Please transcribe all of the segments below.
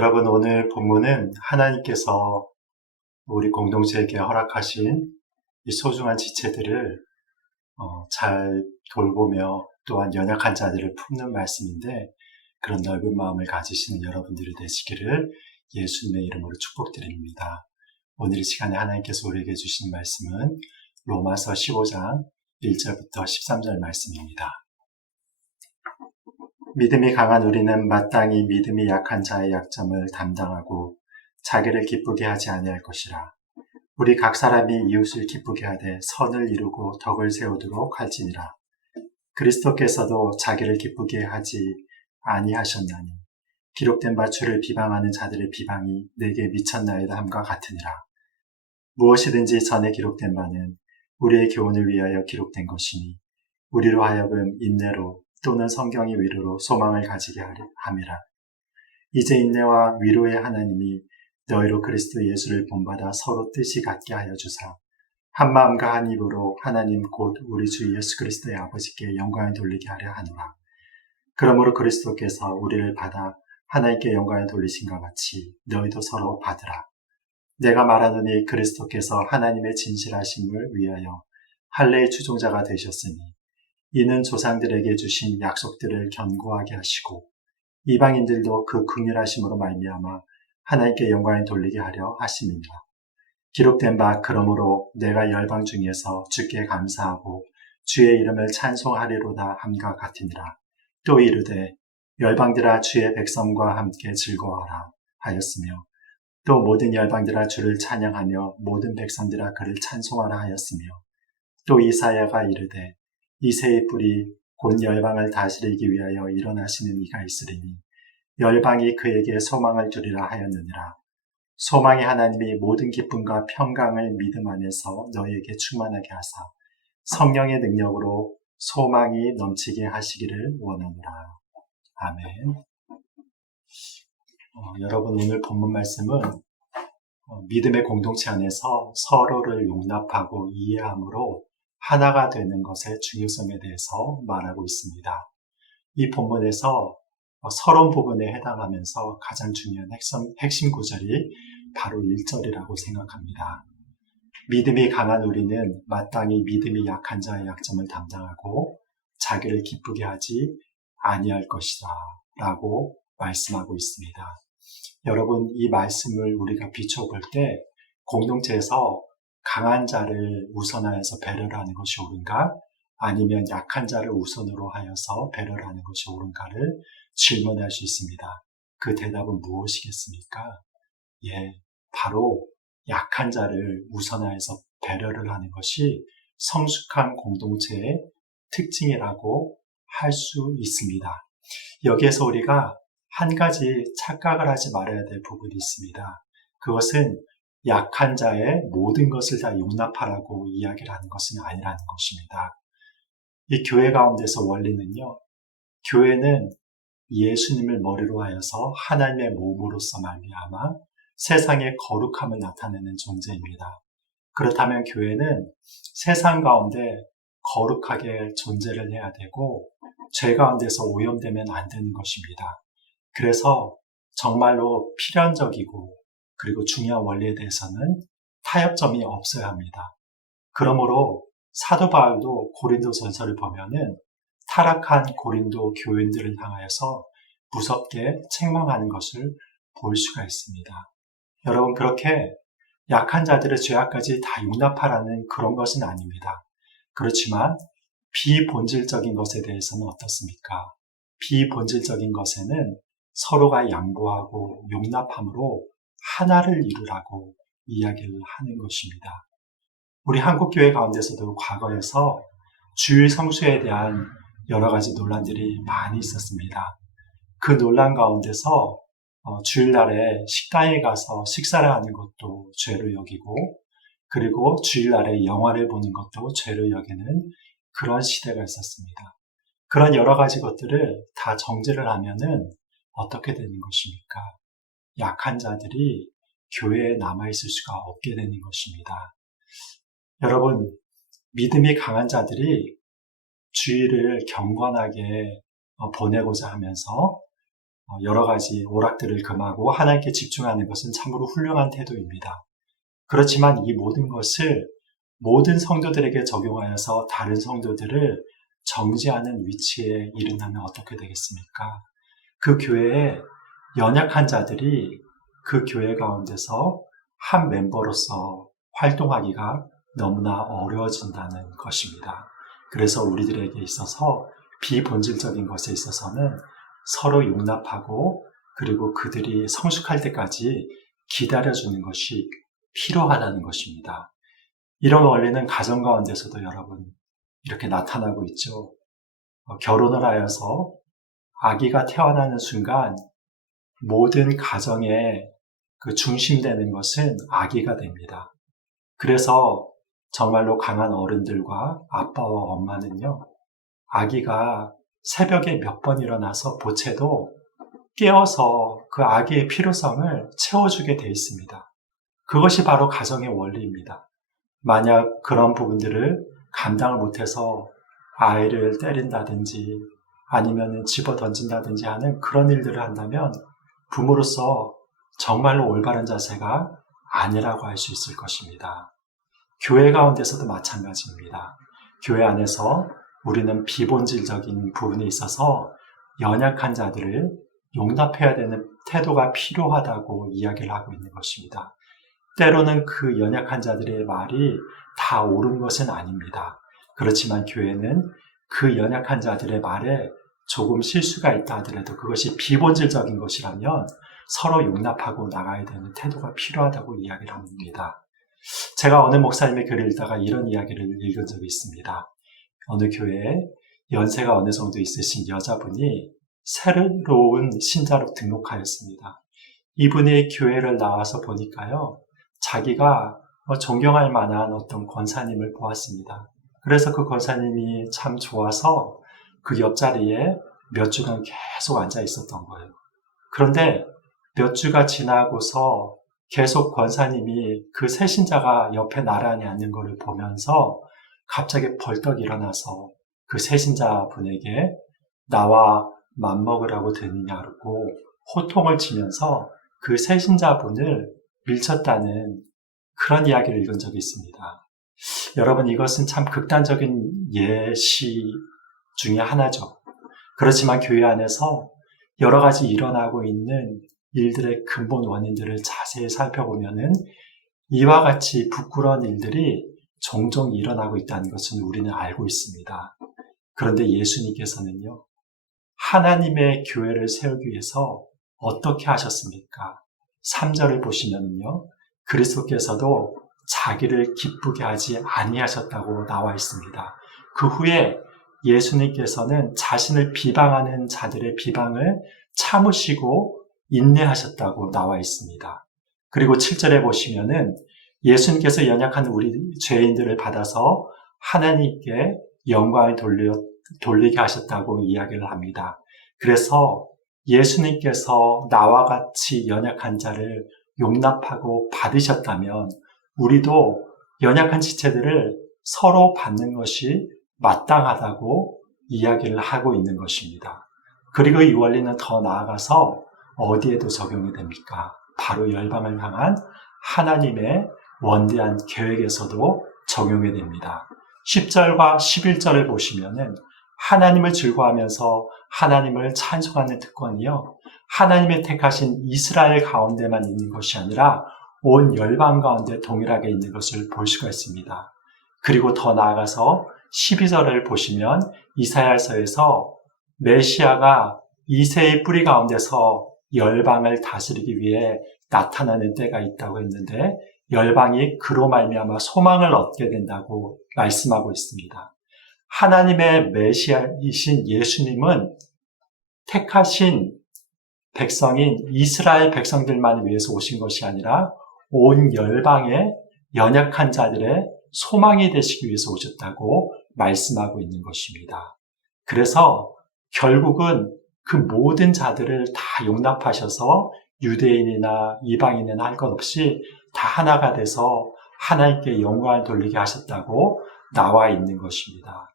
여러분, 오늘 본문은 하나님께서 우리 공동체에게 허락하신 이 소중한 지체들을 잘 돌보며 또한 연약한 자들을 품는 말씀인데, 그런 넓은 마음을 가지시는 여러분들이 되시기를 예수님의 이름으로 축복드립니다. 오늘 이 시간에 하나님께서 우리에게 주신 말씀은 로마서 15장 1절부터 13절 말씀입니다. 믿음이 강한 우리는 마땅히 믿음이 약한 자의 약점을 담당하고 자기를 기쁘게 하지 아니할 것이라. 우리 각 사람이 이웃을 기쁘게 하되 선을 이루고 덕을 세우도록 할지니라. 그리스도께서도 자기를 기쁘게 하지 아니하셨나니 기록된 바 주를 비방하는 자들의 비방이 내게 미쳤나이다 함과 같으니라. 무엇이든지 전에 기록된 바는 우리의 교훈을 위하여 기록된 것이니 우리로 하여금 인내로 또는 성경의 위로로 소망을 가지게 함이라. 이제 인내와 위로의 하나님이 너희로 그리스도 예수를 본받아 서로 뜻이 같게 하여 주사 한 마음과 한 입으로 하나님 곧 우리 주 예수 그리스도의 아버지께 영광을 돌리게 하려 하노라. 그러므로 그리스도께서 우리를 받아 하나님께 영광을 돌리신과 같이 너희도 서로 받으라. 내가 말하노니 그리스도께서 하나님의 진실하심을 위하여 할례의 추종자가 되셨으니 이는 조상들에게 주신 약속들을 견고하게 하시고 이방인들도 그 긍휼하심으로 말미암아 하나님께 영광을 돌리게 하려 하심이니라. 기록된 바 그러므로 내가 열방 중에서 주께 감사하고 주의 이름을 찬송하리로다 함과 같으니라. 또 이르되 열방들아 주의 백성과 함께 즐거워하라 하였으며 또 모든 열방들아 주를 찬양하며 모든 백성들아 그를 찬송하라 하였으며 또 이사야가 이르되 이새의 뿔이 곧 열방을 다스리기 위하여 일어나시는 이가 있으리니 열방이 그에게 소망을 주리라 하였느니라. 소망의 하나님이 모든 기쁨과 평강을 믿음 안에서 너희에게 충만하게 하사 성령의 능력으로 소망이 넘치게 하시기를 원하노라. 아멘. 여러분, 오늘 본문 말씀은 믿음의 공동체 안에서 서로를 용납하고 이해함으로 하나가 되는 것의 중요성에 대해서 말하고 있습니다. 이 본문에서 서론 부분에 해당하면서 가장 중요한 핵심 구절이 바로 1절이라고 생각합니다. 믿음이 강한 우리는 마땅히 믿음이 약한 자의 약점을 담당하고 자기를 기쁘게 하지 아니할 것이다 라고 말씀하고 있습니다. 여러분, 이 말씀을 우리가 비춰볼 때 공동체에서 강한 자를 우선하여서 배려를 하는 것이 옳은가? 아니면 약한 자를 우선으로 하여서 배려를 하는 것이 옳은가를 질문할 수 있습니다. 그 대답은 무엇이겠습니까? 바로 약한 자를 우선하여서 배려를 하는 것이 성숙한 공동체의 특징이라고 할 수 있습니다. 여기에서 우리가 한 가지 착각을 하지 말아야 될 부분이 있습니다. 그것은 약한 자의 모든 것을 다 용납하라고 이야기를 하는 것은 아니라는 것입니다. 이 교회 가운데서 원리는요, 교회는 예수님을 머리로 하여서 하나님의 몸으로서 말미암아 세상의 거룩함을 나타내는 존재입니다. 그렇다면 교회는 세상 가운데 거룩하게 존재를 해야 되고 죄 가운데서 오염되면 안 되는 것입니다. 그래서 정말로 필연적이고 그리고 중요한 원리에 대해서는 타협점이 없어야 합니다. 그러므로 사도 바울도 고린도 전서를 보면은 타락한 고린도 교인들을 향하여서 무섭게 책망하는 것을 볼 수가 있습니다. 여러분, 그렇게 약한 자들의 죄악까지 다 용납하라는 그런 것은 아닙니다. 그렇지만 비본질적인 것에 대해서는 어떻습니까? 비본질적인 것에는 서로가 양보하고 용납함으로 하나를 이루라고 이야기를 하는 것입니다. 우리 한국교회 가운데서도 과거에서 주일 성수에 대한 여러 가지 논란들이 많이 있었습니다. 그 논란 가운데서 주일날에 식당에 가서 식사를 하는 것도 죄로 여기고 그리고 주일날에 영화를 보는 것도 죄로 여기는 그런 시대가 있었습니다. 그런 여러 가지 것들을 다 정죄를 하면은 어떻게 되는 것입니까? 약한 자들이 교회에 남아있을 수가 없게 되는 것입니다. 여러분, 믿음이 강한 자들이 주일을 경건하게 보내고자 하면서 여러 가지 오락들을 금하고 하나님께 집중하는 것은 참으로 훌륭한 태도입니다. 그렇지만 이 모든 것을 모든 성도들에게 적용하여서 다른 성도들을 정죄하는 위치에 이르면 어떻게 되겠습니까? 그 교회에 연약한 자들이 그 교회 가운데서 한 멤버로서 활동하기가 너무나 어려워진다는 것입니다. 그래서 우리들에게 있어서 비본질적인 것에 있어서는 서로 용납하고 그리고 그들이 성숙할 때까지 기다려주는 것이 필요하다는 것입니다. 이런 원리는 가정 가운데서도 여러분 이렇게 나타나고 있죠. 결혼을 하여서 아기가 태어나는 순간 모든 가정의 그 중심되는 것은 아기가 됩니다. 그래서 정말로 강한 어른들과 아빠와 엄마는요, 아기가 새벽에 몇 번 일어나서 보채도 깨워서 그 아기의 필요성을 채워주게 돼 있습니다. 그것이 바로 가정의 원리입니다. 만약 그런 부분들을 감당을 못해서 아이를 때린다든지 아니면 집어 던진다든지 하는 그런 일들을 한다면 부모로서 정말로 올바른 자세가 아니라고 할 수 있을 것입니다. 교회 가운데서도 마찬가지입니다. 교회 안에서 우리는 비본질적인 부분에 있어서 연약한 자들을 용납해야 되는 태도가 필요하다고 이야기를 하고 있는 것입니다. 때로는 그 연약한 자들의 말이 다 옳은 것은 아닙니다. 그렇지만 교회는 그 연약한 자들의 말에 조금 실수가 있다 하더라도 그것이 비본질적인 것이라면 서로 용납하고 나가야 되는 태도가 필요하다고 이야기를 합니다. 제가 어느 목사님의 글을 읽다가 이런 이야기를 읽은 적이 있습니다. 어느 교회에 연세가 어느 정도 있으신 여자분이 새로운 신자로 등록하였습니다. 이분이 교회를 나와서 보니까요, 자기가 존경할 만한 어떤 권사님을 보았습니다. 그래서 그 권사님이 참 좋아서 그 옆자리에 몇 주간 계속 앉아 있었던 거예요. 그런데 몇 주가 지나고서 계속 권사님이 그 새신자가 옆에 나란히 앉는 것을 보면서 갑자기 벌떡 일어나서 그 새신자 분에게 나와 맘먹으라고 드느냐고 호통을 치면서 그 새신자 분을 밀쳤다는 그런 이야기를 읽은 적이 있습니다. 여러분, 이것은 참 극단적인 예시 중에 하나죠. 그렇지만 교회 안에서 여러 가지 일어나고 있는 일들의 근본 원인들을 자세히 살펴보면은 이와 같이 부끄러운 일들이 종종 일어나고 있다는 것은 우리는 알고 있습니다. 그런데 예수님께서는요, 하나님의 교회를 세우기 위해서 어떻게 하셨습니까? 3절을 보시면요, 그리스도께서도 자기를 기쁘게 하지 아니하셨다고 나와 있습니다. 그 후에 예수님께서는 자신을 비방하는 자들의 비방을 참으시고 인내하셨다고 나와 있습니다. 그리고 7절에 보시면은 예수님께서 연약한 우리 죄인들을 받아서 하나님께 영광을 돌리게 하셨다고 이야기를 합니다. 그래서 예수님께서 나와 같이 연약한 자를 용납하고 받으셨다면 우리도 연약한 지체들을 서로 받는 것이 마땅하다고 이야기를 하고 있는 것입니다. 그리고 이 원리는 더 나아가서 어디에도 적용이 됩니까? 바로 열방을 향한 하나님의 원대한 계획에서도 적용이 됩니다. 10절과 11절을 보시면은 하나님을 즐거워하면서 하나님을 찬송하는 특권이요, 하나님의 택하신 이스라엘 가운데만 있는 것이 아니라 온 열방 가운데 동일하게 있는 것을 볼 수가 있습니다. 그리고 더 나아가서 12절을 보시면 이사야서에서 메시아가 이새의 뿌리 가운데서 열방을 다스리기 위해 나타나는 때가 있다고 했는데 열방이 그로 말미암아 소망을 얻게 된다고 말씀하고 있습니다. 하나님의 메시아이신 예수님은 택하신 백성인 이스라엘 백성들만 위해서 오신 것이 아니라 온 열방의 연약한 자들의 소망이 되시기 위해서 오셨다고 말씀하고 있는 것입니다. 그래서 결국은 그 모든 자들을 다 용납하셔서 유대인이나 이방인이나 할 것 없이 다 하나가 돼서 하나님께 영광을 돌리게 하셨다고 나와 있는 것입니다.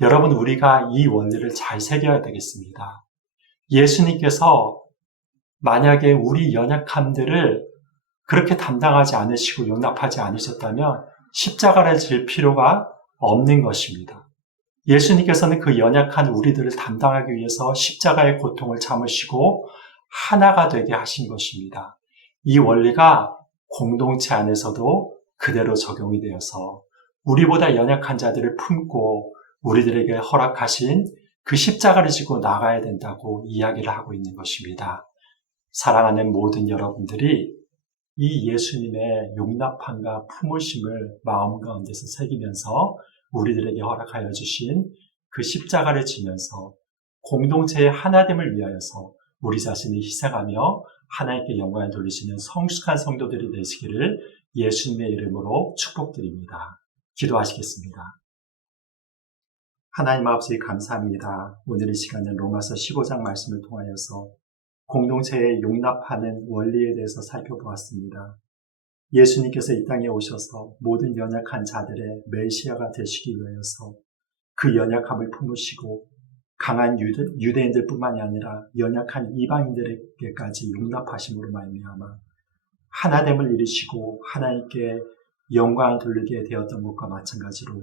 여러분, 우리가 이 원리를 잘 새겨야 되겠습니다. 예수님께서 만약에 우리 연약함들을 그렇게 담당하지 않으시고 용납하지 않으셨다면 십자가를 질 필요가 없는 것입니다. 예수님께서는 그 연약한 우리들을 담당하기 위해서 십자가의 고통을 참으시고 하나가 되게 하신 것입니다. 이 원리가 공동체 안에서도 그대로 적용이 되어서 우리보다 연약한 자들을 품고 우리들에게 허락하신 그 십자가를 지고 나가야 된다고 이야기를 하고 있는 것입니다. 사랑하는 모든 여러분들이 이 예수님의 용납함과 품으심을 마음 가운데서 새기면서 우리들에게 허락하여 주신 그 십자가를 지면서 공동체의 하나됨을 위하여서 우리 자신을 희생하며 하나님께 영광을 돌리시는 성숙한 성도들이 되시기를 예수님의 이름으로 축복드립니다. 기도하시겠습니다. 하나님 아버지 감사합니다. 오늘 이 시간은 로마서 15장 말씀을 통하여서 공동체에 용납하는 원리에 대해서 살펴보았습니다. 예수님께서 이 땅에 오셔서 모든 연약한 자들의 메시아가 되시기 위하여서 그 연약함을 품으시고 강한 유대인들뿐만이 아니라 연약한 이방인들에게까지 용납하심으로 말미암아 하나됨을 이루시고 하나님께 영광을 돌리게 되었던 것과 마찬가지로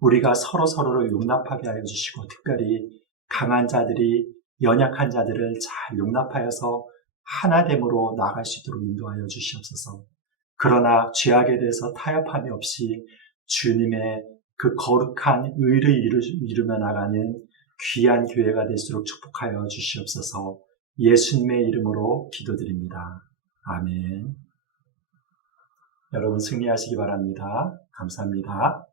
우리가 서로를 용납하게 하여 주시고 특별히 강한 자들이 연약한 자들을 잘 용납하여서 하나됨으로 나갈 수 있도록 인도하여 주시옵소서. 그러나 죄악에 대해서 타협함이 없이 주님의 그 거룩한 의를 이루며 나가는 귀한 교회가 될수록 축복하여 주시옵소서. 예수님의 이름으로 기도드립니다. 아멘. 여러분 승리하시기 바랍니다. 감사합니다.